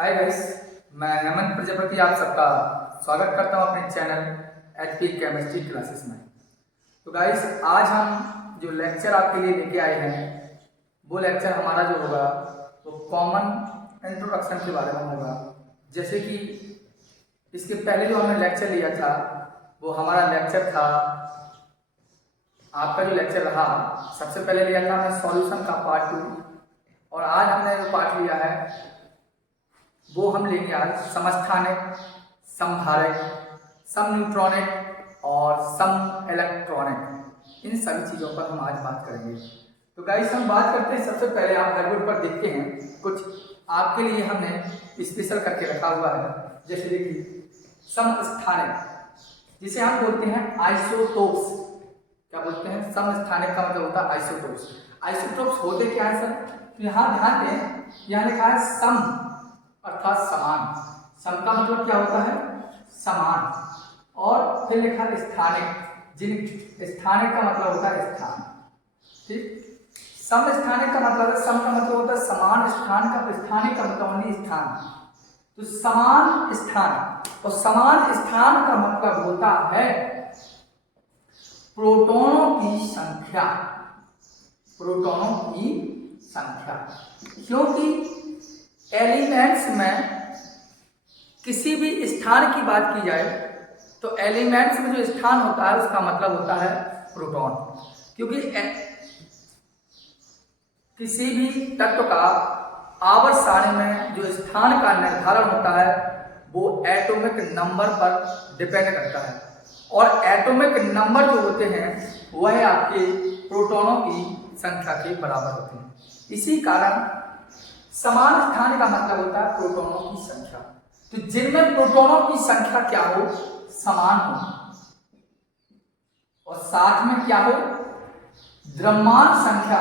Hi guys, मैं हेमंत प्रजापति आप सबका स्वागत करता हूं अपने चैनल एचपी केमिस्ट्री क्लासेस में। तो गाइस, आज हम जो लेक्चर आपके लिए लेके आए हैं वो लेक्चर हमारा जो होगा वो कॉमन इंट्रोडक्शन के बारे में होगा। जैसे कि इसके पहले जो हमने लेक्चर लिया था वो हमारा लेक्चर था, आपका जो लेक्चर रहा सबसे पहले लिया था हमने सॉल्यूशन का पार्ट 2, और आज हमने जो पार्ट लिया है वो हम लेंगे आज समस्थानिक, समधारक, सम न्यूट्रॉनिक और सम इलेक्ट्रॉनिक। इन सभी चीज़ों पर हम आज बात करेंगे। तो गाइस, हम बात करते हैं, सबसे पहले आप हाइड्रोड पर देखते हैं कुछ आपके लिए हमने स्पेशल करके रखा हुआ है। जैसे देखिए समस्थानिक, जिसे हम बोलते हैं आइसोटोप्स। क्या बोलते हैं? समस्थानिक का मतलब होता है आइसोटोप्स। आइसोटोप्स होते क्या है सर? तो यहाँ ध्यान दें, यहाँ लिखा है सम अर्थात समान। सम का मतलब क्या होता है? समान। और फिर लिखा है स्थानिक, जिन स्थानिक का मतलब होता है स्थान। ठीक, सम स्थानिक का मतलब है, सम का मतलब होता है समान, स्थान का स्थानिक का मतलब नहीं स्थान। तो समान स्थान, और समान स्थान का मतलब होता है प्रोटॉनों की संख्या। प्रोटॉनों की संख्या, क्योंकि एलिमेंट्स में किसी भी स्थान की बात की जाए तो एलिमेंट्स में जो स्थान होता है उसका मतलब होता है प्रोटॉन। क्योंकि किसी भी तत्व का आवर्त सारणी में जो स्थान का निर्धारण होता है वो एटॉमिक नंबर पर डिपेंड करता है, और एटॉमिक नंबर जो होते हैं वह आपके प्रोटॉनों की संख्या के बराबर होते हैं। इसी कारण समान स्थान का मतलब होता है प्रोटॉनों की संख्या। तो जिनमें प्रोटॉनों की संख्या क्या हो? समान हो, और साथ में क्या हो? द्रव्यमान संख्या।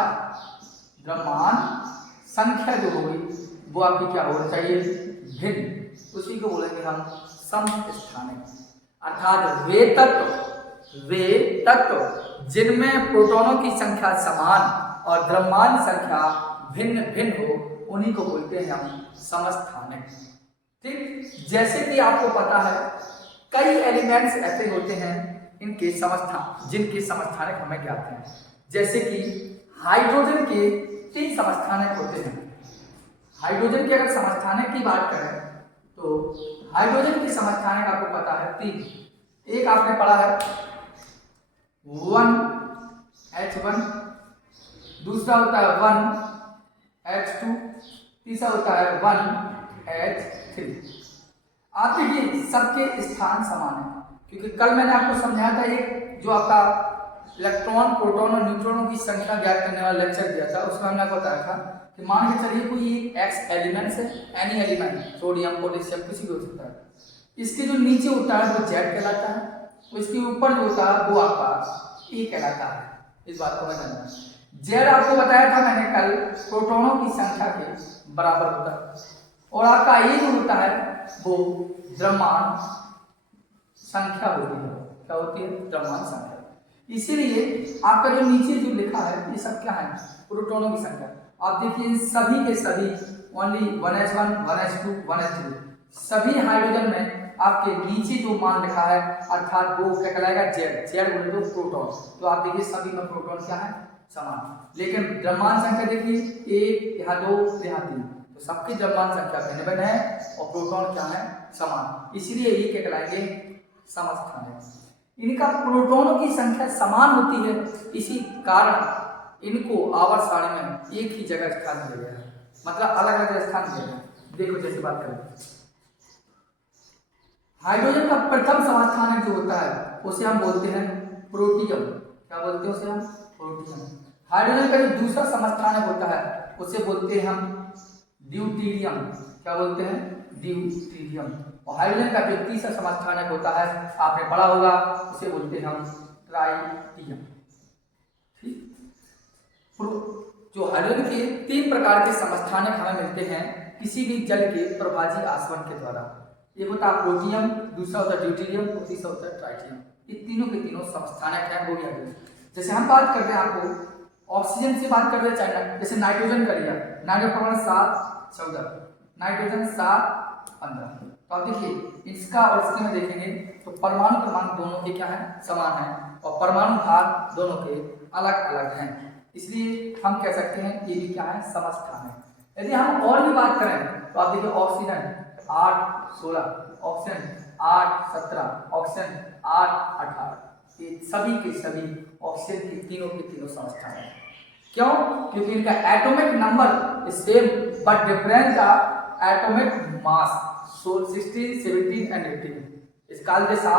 द्रव्यमान संख्या जो होगी वो आपकी क्या होनी चाहिए? भिन्न। उसी को बोलेंगे हम समस्थानिक। अर्थात वे तत्व जिनमें प्रोटॉनों की संख्या समान और द्रव्यमान संख्या भिन्न भिन्न हो, उन्हीं को बोलते हैं हम समस्थानिक। ठीक, जैसे कि आपको पता है कई एलिमेंट्स ऐसे होते हैं इनके समस्थान, जिनके समस्थानिक हमें ज्ञात हैं। जैसे कि हाइड्रोजन के 3 समस्थानिक होते हैं। हाइड्रोजन के अगर समस्थानिक की बात करें तो हाइड्रोजन के समस्थानिक आपको पता है 3। एक आपने पढ़ा है 1H1, दूसरा होता है 1H2, तीसरा होता है 1H3। आप देखिए सबके स्थान समान है, क्योंकि कल मैंने आपको समझाया था एक जो आपका इलेक्ट्रॉन, प्रोटॉन और न्यूट्रॉनों की संख्या ज्ञात करने वाला लेक्चर दिया था। उसमें हमने आपको बताया था कि मान के चलिए कोई एक्स एलिमेंट है, एनी एलिमेंट, सोडियम, पोटेशियम, किसी भी हो सकता है। इसके जो नीचे होता है वो जेड कहलाता है, और इसके ऊपर जो होता है वो आपका ए कहलाता है। इस बात को मैं जानना है। जेड आपको बताया था मैंने कल प्रोटॉनों की संख्या के बराबर होता है, और आपका ए जो होता है वो द्रव्यमान संख्या होती है। क्या होती है? द्रव्यमान संख्या। इसीलिए आपका जो नीचे जो लिखा है ये सब क्या है? प्रोटॉनों की संख्या। आप देखिए इन सभी के सभी ओनली 1H1, 1H2, 1H3, सभी हाइड्रोजन में आपके नीचे जो मान लिखा है अर्थात वो क्या कहलाएगा? जेड। जेड बोले तो प्रोटॉन। तो आप देखिए सभी में प्रोटॉन क्या है? समान। लेकिन द्रव्यमान संख्या देखिए 1, यहाँ 2, यहाँ 3, तो सबकी द्रव्यमान संख्या भिन्न भिन्न है और प्रोटॉन क्या है? समान। इसलिए ये क्या कहलाएंगे? समस्थानिक। इनका प्रोटॉनों की संख्या समान होती है, इसी कारण इनको आवर्त सारणी में एक ही जगह स्थान दिया गया है, मतलब अलग अलग स्थान दिया गया है। देखो जैसे बात करें, हाइड्रोजन का प्रथम समस्थानिक जो होता है उसे हम बोलते हैं प्रोटियम। क्या बोलते हैं उसे हम? प्रोटियम। हाइड्रोजन का जो दूसरा समस्थानिक होता है उसे बोलते हैं हम ड्यूटेरियम। क्या बोलते हैं? ड्यूटेरियम। और हाइड्रोजन का जो तीसरा समस्थानिक होता है आपने पढ़ा होगा, उसे बोलते हैं हम ट्राइटियम। ठीक, जो हाइड्रोजन के 3 प्रकार के समस्थानिक हमें मिलते हैं किसी भी जल के प्रभाजी आसवन के द्वारा। एक होता है प्रोटियम, दूसरा होता है ड्यूटेरियम और तीसरा होता है ट्राइटियम। ये तीनों के तीनों समस्थानिक हैं, वो भी हाइड्रोजन। जैसे हम बात कर रहे हैं, आपको ऑक्सीजन से बात कर रहे हैं, चाहे जैसे नाइट्रोजन का लिया, नाइट्रोजन परमाणु 7, 14, नाइट्रोजन 7 15। तो अब देखिए इसका और इसके में देखेंगे तो परमाणु क्रमांक दोनों के क्या है, समान है, और परमाणु भार दोनों के अलग अलग हैं, इसलिए हम कह सकते हैं ये भी क्या है, समस्थान है। यदि हम और भी बात करें तो आप देखिए ऑक्सीजन 8 16, ऑक्सीजन 8 17, ऑक्सीजन 8 18, ये सभी के सभी ऑक्सीजन के तीनों समस्थान है। क्यों? क्योंकि इनका atomic number same but difference the atomic mass, so 16 17 and 18 इस काल जैसा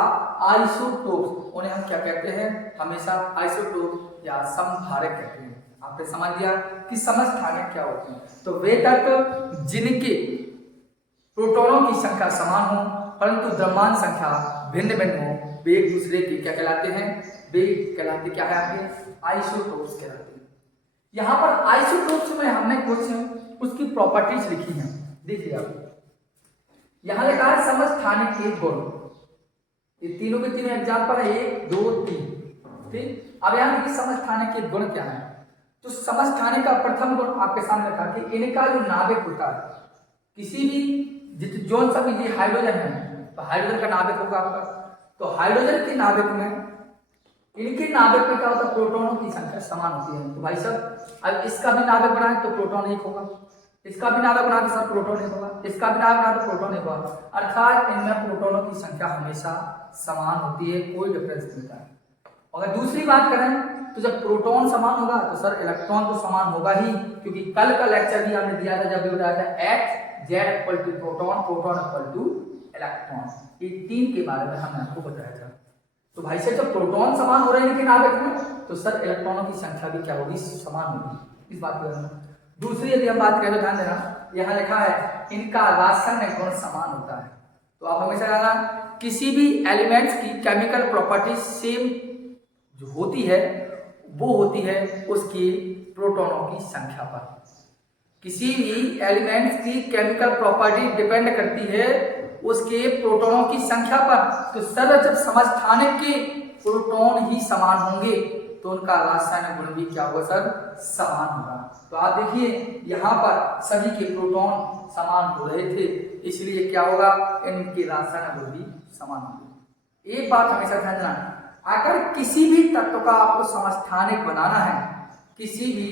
आइसोटोप, उन्हें हम क्या कहते हैं, हमेशा आइसोटोप या समभारक कहते हैं। आपने समझ लिया कि समस्थानिक क्या होती है। तो वे तत्व जिनके प्रोटॉनों की संख्या समान हो परंतु द्रव्यमान संख्या भिन्न भिन्न हो, वे एक दूसरे के क्या कहलाते हैं, वे कहलाते क्या है, आपके आइसोटोप्स कहलाते हैं। यहाँ पर आइसोटोप्स में हमने कुछ उसकी प्रॉपर्टीज लिखी हैं, देखिए आप यहाँ लिखा है समस्थानिक एक गुण, ये तीनों के तीनों एग्जाम्पल है 1 2 3, ठीक। अब यहाँ देखिए समस्थानिक के गुण क्या है, तो समस्थानिक का प्रथम गुण आपके सामने था कि इनका जो नाभिक होता है, किसी भी जोन सा भी ये हाइड्रोजन है तो हाइड्रोजन का नाभिक होगा आपका, तो हाइड्रोजन के नाभिक में इनके नाभिक में क्या होता है, प्रोटॉनों की संख्या समान होती है। तो भाई साहब अब इसका भी नाभिक बनाए तो प्रोटॉन एक होगा, इसका भी नाभिक बना तो सर प्रोटॉन एक होगा, इसका भी नाभिक बना तो प्रोटॉन एक होगा, अर्थात इनमें प्रोटॉनों की संख्या हमेशा समान होती है, कोई डिफरेंस नहीं होता है। अगर दूसरी बात करें तो जब प्रोटॉन समान होगा तो सर इलेक्ट्रॉन तो समान होगा ही, क्योंकि कल का लेक्चर भी हमने दिया था जब भी बताया था H Z equal to proton, proton equal to electron, ये तीन के बारे में हमने आपको बताया था। तो भाई से जब प्रोटॉन समान हो रहे हैं लेकिन नाभिक में, तो सर इलेक्ट्रॉनों की संख्या भी क्या होगी, समान होगी, इस बात को। दूसरी यदि हम बात करें तो ध्यान देना, यहाँ लिखा है इनका रासायनिक गुण समान होता है। तो आप हमेशा जाना किसी भी एलिमेंट्स की केमिकल प्रॉपर्टी सेम जो होती है वो होती है उसकी प्रोटॉनों की संख्या पर। किसी भी एलिमेंट्स की केमिकल प्रॉपर्टी डिपेंड करती है उसके प्रोटॉनों की संख्या पर। तो सर जब समस्थानिक के प्रोटॉन ही समान होंगे तो उनका रासायनिक गुण भी क्या होगा सर, समान होगा। तो आप देखिए यहाँ पर सभी के प्रोटॉन समान हो रहे थे, इसलिए क्या होगा, इनके रासायनिक गुण भी समान होंगे। एक बात हमेशा ध्यान देना, अगर किसी भी तत्व का आपको समस्थानिक बनाना है, किसी भी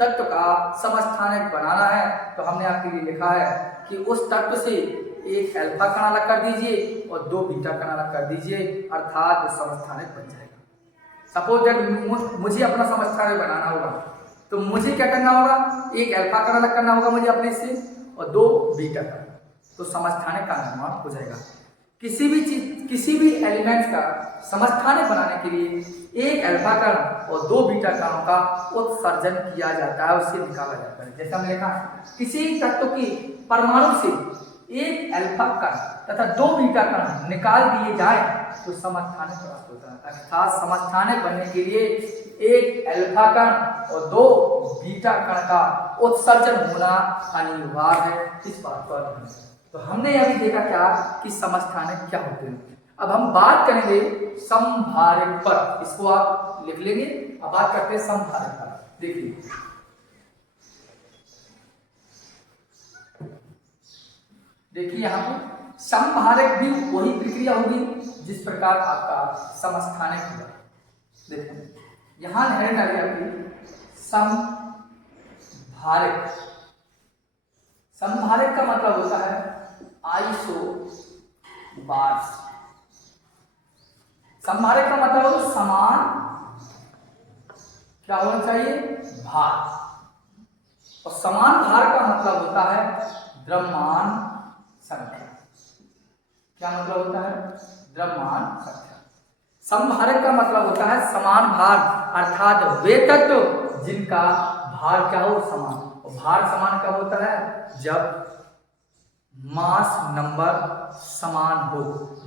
तत्व का समस्थानिक बनाना है, तो हमने आपके लिए लिखा है कि उस तत्व से एक अल्फा कण अलग कर दीजिए और 2 बीटा कण अलग कर दीजिए, अर्थात वो समस्थानिक बन जाएगा। सपोज जब मुझे अपना समस्थानिक बनाना होगा तो मुझे क्या करना होगा, एक अल्फा कण अलग करना होगा मुझे अपने से और 2 बीटा कण, तो समस्थानिक का निर्माण हो जाएगा। किसी भी चीज, किसी भी एलिमेंट्स का समस्थानिक बनाने के लिए एक अल्फा कण और 2 बीटा कणों का उत्सर्जन किया जाता है, उससे निकाला जाता है। जैसे हमने लिखा किसी तत्व की परमाणु से एक अल्फा कण तथा 2 बीटा कण निकाल दिए जाए तो समस्थानिक प्राप्त होता है। अर्थात समस्थानिक बनने के लिए एक अल्फा कण और 2 बीटा कण का उत्सर्जन होना अनिवार्य है, इस बात पर। तो हमने यह भी देखा क्या कि समस्थानिक क्या होते हैं। अब हम बात करेंगे समभारक पर, इसको आप लिख लेंगे। अब बात करते हैं समभारक पर। देखिए यहाँ पर समभारक भी वही प्रक्रिया होगी जिस प्रकार आपका समस्थानिक हुआ। देखो यहां है समभारक। समभारक का मतलब होता है आइसोबार्स। समभारक का मतलब समान क्या होना चाहिए, भार। और समान भार का मतलब होता है द्रव्यमान संख्या। क्या मतलब होता है, द्रव्यमान संख्या। समभारक का मतलब होता है समान भार, अर्थात वे तत्व जिनका भार क्या हो, समान। और भार समान कब होता है, जब मास नंबर समान हो,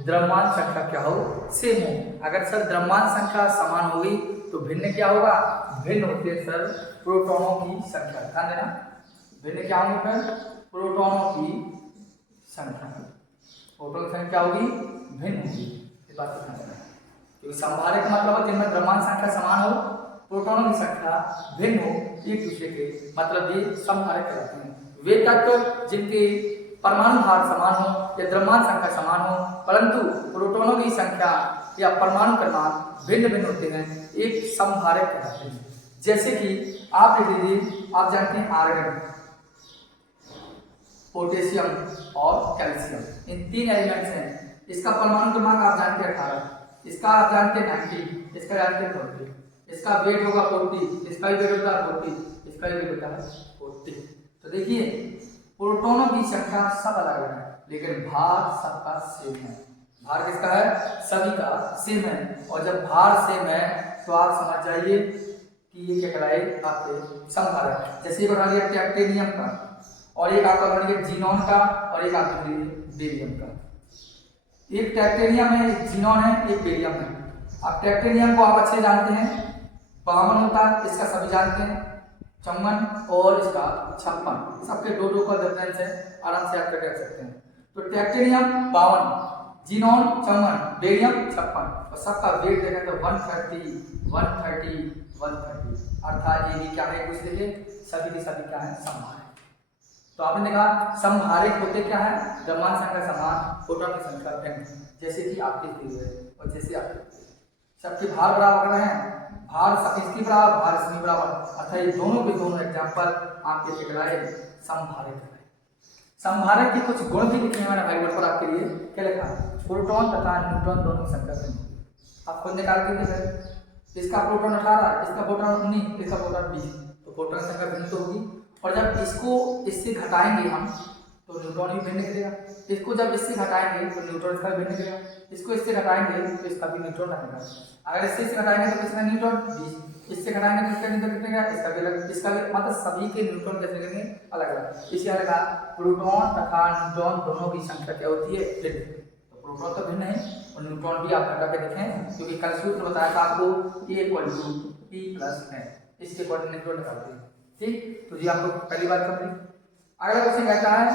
द्रव्यमान संख्या क्या हो, सेम हो। अगर सर द्रव्यमान संख्या समान होगी तो भिन्न क्या होगा, भिन्न होते हैं सर प्रोटॉनों की संख्या। ध्यान देना, भिन्न क्या होंगे सर, प्रोटॉनों की संख्या। प्रोटॉन की संख्या होगी, भिन्न होगी, ये बात ध्यान देना। क्योंकि समभारक का मतलब जिनमें द्रव्यमान संख्या समान हो, प्रोटॉनों की संख्या भिन्न हो एक दूसरे के, मतलब ये समभारक कहलाते हैं। वे तत्व जिनके परमाणु भार समान हो या द्रव्यमान संख्या समान हो, परंतु प्रोटॉनों की संख्या या परमाणु क्रमांक भिन्न भिन्न होते हैं, एक समभारक कहलाते हैं। जैसे कि आप लिख लीजिए, आप जानते हैं आर्गन, पोटेशियम और कैल्शियम, इन 3 एलिमेंट्स हैं। इसका परमाणु क्रमांक आप जानते हैं 18, इसका आप जानते हैं 90, इसका जानते हैं 40, इसका वेट होगा 40, इसका भी वेट होता है 40, इसका भी वेट होता है 40। तो देखिए प्रोटॉनों की संख्या सब अलग अलग है, लेकिन भार सबका सेम है। भार किसका है? सभी का सेम है। और जब भार सेम है तो आप समझ जाइए कि ये क्या कहलाए, आपके समभारक। जैसे एक उठा लिया टाइटेनियम का, और एक आपका उठा लिया जीनॉन का, और एक आपका बेरियम का। एक टाइटेनियम है, एक जीनॉन है, एक बेरियम है। अब टाइटेनियम को आप अच्छे जानते हैं, 52 होता है, इसका सभी जानते हैं 54 और इसका 56, सबके दो का डिफरेंस है, आराम से आप कर सकते हैं। तो टाइटेनियम 52, जीनॉन 54, बेरियम 56, और सबका वेट देखें तो 130, 130, 130, अर्थात ये भी क्या है, एक दूसरे के सभी के सभी क्या है, समभारक। तो आपने देखा समभारक होते क्या है, द्रव्यमान संख्या समान, प्रोटॉन की संख्या भिन्न, जैसे कि आपके दिए है और जैसे आपके सबके भार बराबर है, भार इसकी बराबर, भार इसकी बराबर, अर्थात ये दोनों के दोनों एग्जांपल आपके कहलाए समभारक। समभारक के कुछ गुण भी लिखे हैं मैंने भाई बोर्ड पर आपके लिए। क्या लिखा? प्रोटॉन तथा न्यूट्रॉन दोनों की संख्या भिन्न। आप खुद निकाल के देखिए, इसका प्रोटॉन 18, इसका प्रोटॉन 19, इसका प्रोटॉन 20, तो प्रोटॉन की संख्या भिन्न तो होगी। और जब इसको इससे घटाएंगे हम तो न्यूट्रॉन भी भिन्न निकलेगा, इसको जब इससे घटाएंगे तो न्यूट्रॉन इसका भी भिन्न निकलेगा, इसको इससे घटाएंगे तो इसका भी न्यूट्रॉन निकलेगा। अगर इससे घटाएंगे तो किसका न्यूट्रॉन 20, इससे घटाएंगे तो इसका न्यूट्रॉन निकलेगा, इसका भी अलग, इसका भी, मतलब सभी के न्यूट्रॉन कैसे निकलेंगे, अलग अलग। इसी अलग प्रोटॉन तथा न्यूट्रॉन दोनों की संख्या क्या होती है, भिन्न। तो प्रोटॉन तो भिन्न है और न्यूट्रॉन भी आप घटा के देखें, क्योंकि कल सूत्र बताया था आपको E = P+, इसके अकॉर्डिंग न्यूट्रॉन निकालते हैं। ठीक, तो जी आपको पहली बात कर दी। अगला क्वेश्चन कहता है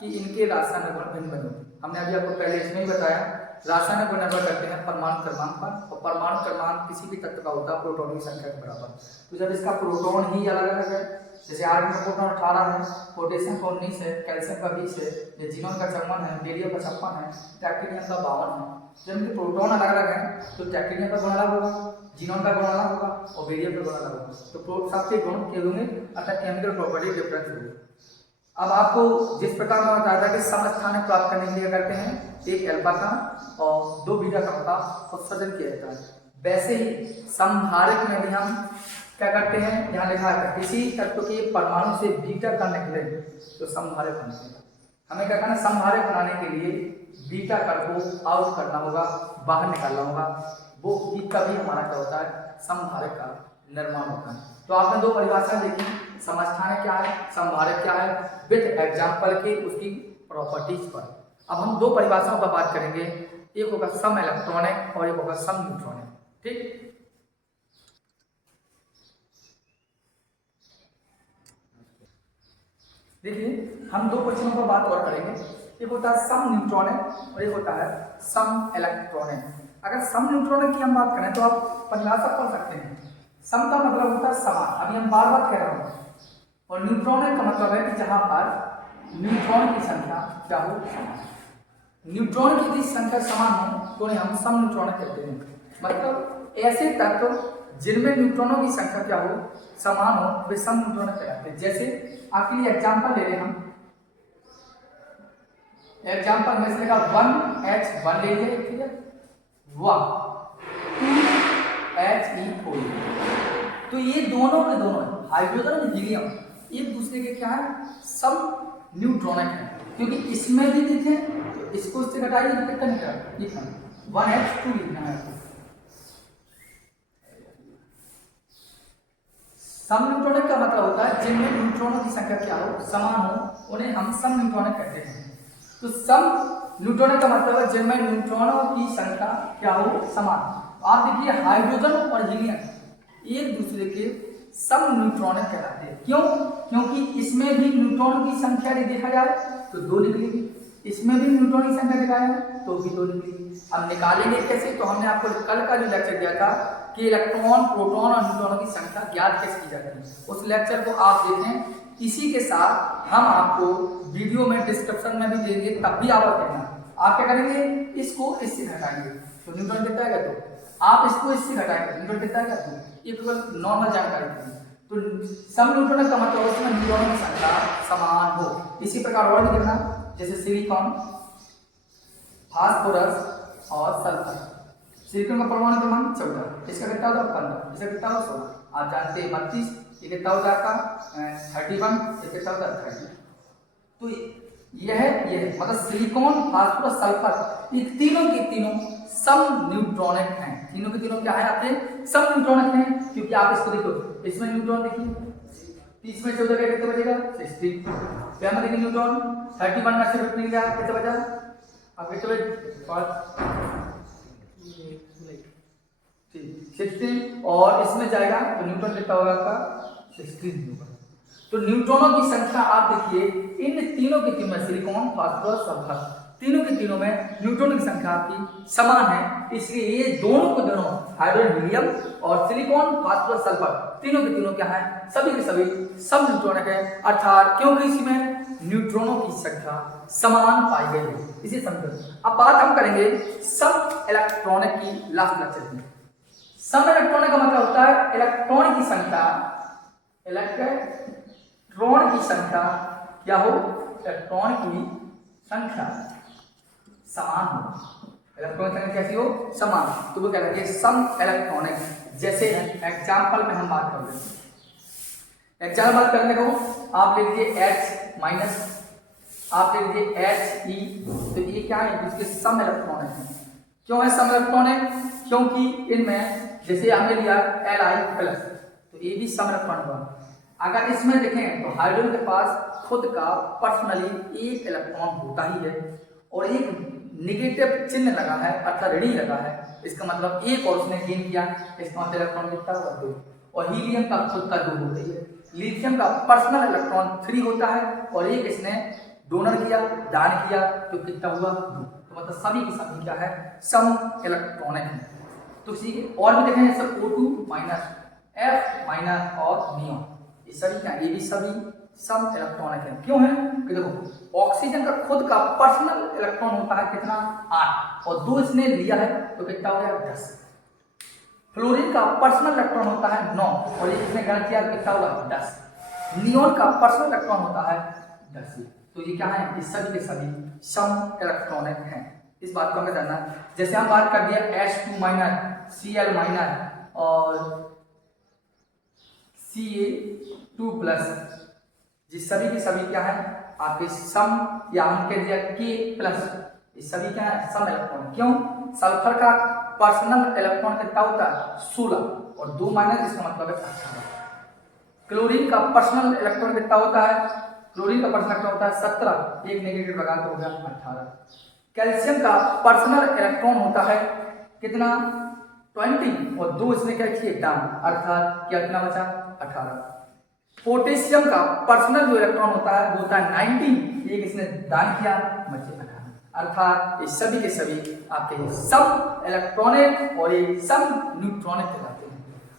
कि इनके रासायनिक गुण भिन्न भिन्न होते हैं। हमने अभी आपको पहले इसमें ही बताया, रासायनिक गुण निर्भर करते हैं परमाणु क्रमांक पर, और परमाणु क्रमांक किसी भी तत्व का होता है प्रोटॉन की संख्या के बराबर। तो जब इसका प्रोटॉन ही अलग अलग है, जैसे आर्गन का प्रोटॉन 18 है, पोटेशियम का 19 है, कैल्शियम का 20 है, ये जीनॉन का 54 है, बेरियम का 56 है, टाइटेनियम का 52 है। जब इनके प्रोटॉन अलग अलग हैं तो टाइटेनियम का गुण अलग होगा, जीनॉन का गुण अलग होगा और बेरियम का गुण अलग होगा। तो सबके गुण के होंगे, अर्थात केमिकल प्रॉपर्टी डिफरेंस होगी। अब आपको जिस प्रकार मैं बताया था कि समस्थानिक प्राप्त करने के लिए करते हैं, एक अल्फा का और 2 बीटा का का उत्सर्जन किया जाता है, वैसे ही समभारक में भी हम क्या करते हैं, यहाँ लिखा है किसी तत्व के परमाणु से बीटा का निकले तो समभारक बनते हैं। हमें क्या करना, समभारक बनाने के लिए बीटा कर को आउट करना होगा, बाहर निकालना होगा, वो तभी हमारा क्या होता है, समभारक का निर्माण होता है। तो आपने 2 परिभाषा देखी, समस्थानिक क्या है, समभारक क्या है, विद एग्जाम्पल के उसकी प्रॉपर्टीज पर। अब हम 2 परिभाषाओं पर बात करेंगे, एक होगा सम इलेक्ट्रॉनिक और एक होगा सम न्यूट्रॉनिक। ठीक, देखिए हम 2 क्वेश्चनों पर बात और करेंगे, एक होता है सम न्यूट्रॉनिक और एक होता है सम इलेक्ट्रॉनिक। अगर सम न्यूट्रॉनिक की हम बात करें तो आप परिभाषा पढ़ सकते हैं। सम का मतलब होता है समान, अभी हम बार बार कह रहे हैं, और न्यूट्रॉनिक का मतलब है कि जहां पर न्यूट्रॉन की संख्या क्या हो, समान। न्यूट्रॉन की यदि संख्या समान हो तो हम सम न्यूट्रॉनिक कहते हैं। मतलब ऐसे तत्व जिनमें न्यूट्रॉनों की संख्या क्या हो, समान हो, वे सम न्यूट्रॉनिक कहलाते हैं। जैसे आपके लिए एग्जाम्पल ले रहे हम, एग्जाम्पल में से 1H1 ले लिया, ठीक है, 2He4, तो ये दोनों के दोनों हाइड्रोजन और हीलियम एक दूसरे के क्या है, सम न्यूट्रॉनिक है, क्योंकि इसमें भी देखें तो इसको इससे घटाइए तो कितना निकला, 1H2 लिखना है। सम न्यूट्रॉनिक का मतलब होता है जिनमें न्यूट्रॉनों की संख्या क्या हो, समान हो, उन्हें हम सम न्यूट्रॉनिक कहते हैं। तो सम न्यूट्रॉनिक का मतलब है जिनमें न्यूट्रॉनों की संख्या क्या हो, समान। आप देखिए हाइड्रोजन और हीलियम एक दूसरे के सम न्यूट्रॉनिक कहलाते हैं। क्यों? क्योंकि इसमें भी न्यूट्रॉन की संख्या यदि देखा जाए तो 2 निकलेगी, इसमें भी न्यूट्रॉन की संख्या देखा जाए तो भी 2 निकलेगी। अब निकालेंगे कैसे, तो हमने आपको कल का जो लेक्चर दिया था कि इलेक्ट्रॉन, प्रोटॉन और न्यूट्रॉनों की संख्या ज्ञात कैसे की जाती है, उस लेक्चर को आप देखें, इसी के साथ हम आपको वीडियो में डिस्क्रिप्शन में भी देंगे, तब भी आप देखना। आप क्या करेंगे, इसको इससे घटाएंगे तो न्यूटन कितना आएगा, तो आप इसको इससे घटाएंगे न्यूटन कितना आएगा, तो ये केवल नॉर्मल जानकारी थी। तो सब न्यूटन का मतलब उसमें न्यूटन की संख्या समान हो। इसी प्रकार और भी देखना, जैसे सिलिकॉन, फास्फोरस और सल्फर। सिलिकॉन का परमाणु क्रमांक 14, इसका कितना होता है 15, इसका कितना होता है 16। आप जानते हैं 32, ये कितना हो जाता है 31, ये कितना होता है 30। तो यह मतलब सिलिकॉन, फास्फोरस, सल्फर, ये तीनों के तीनों सम न्यूट्रॉनिक हैं। तीनों के तीनों क्या है आपके, सम न्यूट्रॉनिक हैं। क्योंकि आप इसको देखो, इसमें न्यूट्रॉन देखिए, 30 में 14 कितना बचेगा 60। क्या मतलब न्यूट्रॉन 31 में से 15 गया, कितना बचा अब कितना 16, और इसमें जाएगा तो न्यूट्रॉन कितना होगा आपका 16 होगा। तो न्यूट्रॉनों की संख्या आप देखिए, इन तीनों के तीनों में सिलिकॉन, फास्फोरस, सल्फर, तीनों के तीनों में न्यूट्रॉन की संख्या आपकी समान है। इसलिए ये दोनों के दोनों हाइड्रोजन, हीलियम और सिलिकॉन, फास्फोरस, सल्फर तीनों के तीनों क्या है, सभी के सभी सब न्यूट्रॉनिक है। अर्थात क्योंकि इसमें न्यूट्रॉनों की संख्या समान पाई गई है, इसे समझो। अब बात हम करेंगे सम इलेक्ट्रॉनिक की लास्ट लेक्चर में। सम इलेक्ट्रॉनिक का मतलब होता है इलेक्ट्रॉन की संख्या, इलेक्ट्रॉन की संख्या क्या हो, इलेक्ट्रॉन की संख्या समान हो। इलेक्ट्रॉन की संख्या कैसी हो, समान। तो वो क्या करेंगे सम इलेक्ट्रॉनिक। जैसे एग्जांपल में हम बात कर रहे हैं, एग्जांपल बात करने को आप ले लीजिए H माइनस, आप ले लीजिए He, तो ये क्या है, इसके सम इलेक्ट्रॉनिक है। क्यों है सम इलेक्ट्रॉनिक, क्योंकि इनमें जैसे हमने लिया Li प्लस, तो ये भी सम इलेक्ट्रॉनिक हुआ। अगर इसमें देखें तो हाइड्रोजन के पास खुद का पर्सनली एक इलेक्ट्रॉन होता ही है, और एक नेगेटिव चिन्ह लगा है अर्थात ऋणी लगा है, इसका मतलब एक और उसने गेन किया, इसका मतलब इलेक्ट्रॉन कितना हुआ 2। और हीलियम का खुद का 2 होता है। लिथियम का पर्सनल इलेक्ट्रॉन 3 होता है, और एक इसने डोनर किया, दान किया, तो कितना हुआ 2। तो मतलब सभी की सभी क्या है, सम इलेक्ट्रॉनिक है। तो ठीक और भी देखें जैसे O2 माइनस, F माइनस और नियोन, ये सभी क्या, ये भी सभी सम इलेक्ट्रॉनिक है। क्यों है कि देखो ऑक्सीजन का खुद का पर्सनल इलेक्ट्रॉन होता है कितना 8, और 2 इसने लिया है तो कितना हो गया 10। फ्लोरीन का पर्सनल इलेक्ट्रॉन होता है 9, और ये इसने ग्रहण किया कितना हुआ 10। नियोन का पर्सनल इलेक्ट्रॉन होता है 10। तो ये क्या है, ये सभी के सभी सम इलेक्ट्रॉनिक हैं। इस बात को हमें जानना है। जैसे हम बात कर दिया H2 माइनस, Cl माइनस और Ca2 प्लस, ये सभी के सभी क्या है आपके सम, या हम कह दिया K प्लस, ये सभी क्या है सम इलेक्ट्रॉन। क्यों, सल्फर का पर्सनल इलेक्ट्रॉन कितना होता है 16, और 2 माइनस, इसका मतलब है 18। क्लोरीन का पर्सनल इलेक्ट्रॉन कितना होता है, क्लोरीन का पर्सनल इलेक्ट्रॉन होता है 17, एक नेगेटिव लगा तो हो गया 18। कैल्शियम का पर्सनल इलेक्ट्रॉन होता है कितना 20, और 2 इसमें क्या किए दान, अर्थात क्या कितना बचा 18। पोटेशियम का पर्सनल जो इलेक्ट्रॉन होता है वो होता है 19, एक इसने दान किया, बचे 18। अर्थात ये सभी के सभी आपके सम इलेक्ट्रॉनिक और ये सम न्यूट्रॉनिक कहलाते हैं।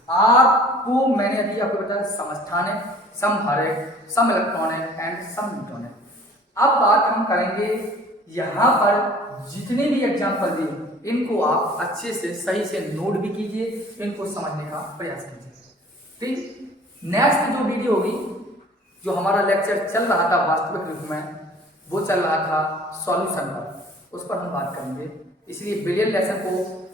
आपको मैंने अभी आपको बताया समस्थानिक, समहारिक, सम इलेक्ट्रॉनिक एंड सम न्यूट्रॉनिक। अब बात हम करेंगे यहाँ पर जितने भी एग्जाम्पल दिए इनको आप अच्छे से सही से नोट भी कीजिए, इनको समझने का प्रयास कीजिए। ठीक, नेक्स्ट जो वीडियो होगी, जो हमारा लेक्चर चल रहा था वास्तविक रूप में, वो चल रहा था सॉल्यूशन पर, उस पर हम बात करेंगे। इसलिए ब्रिलियंट लेसन को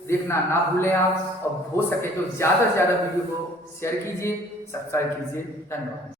देखना ना भूलें आप, और हो सके तो ज़्यादा से ज़्यादा वीडियो को शेयर कीजिए, सब्सक्राइब कीजिए। धन्यवाद।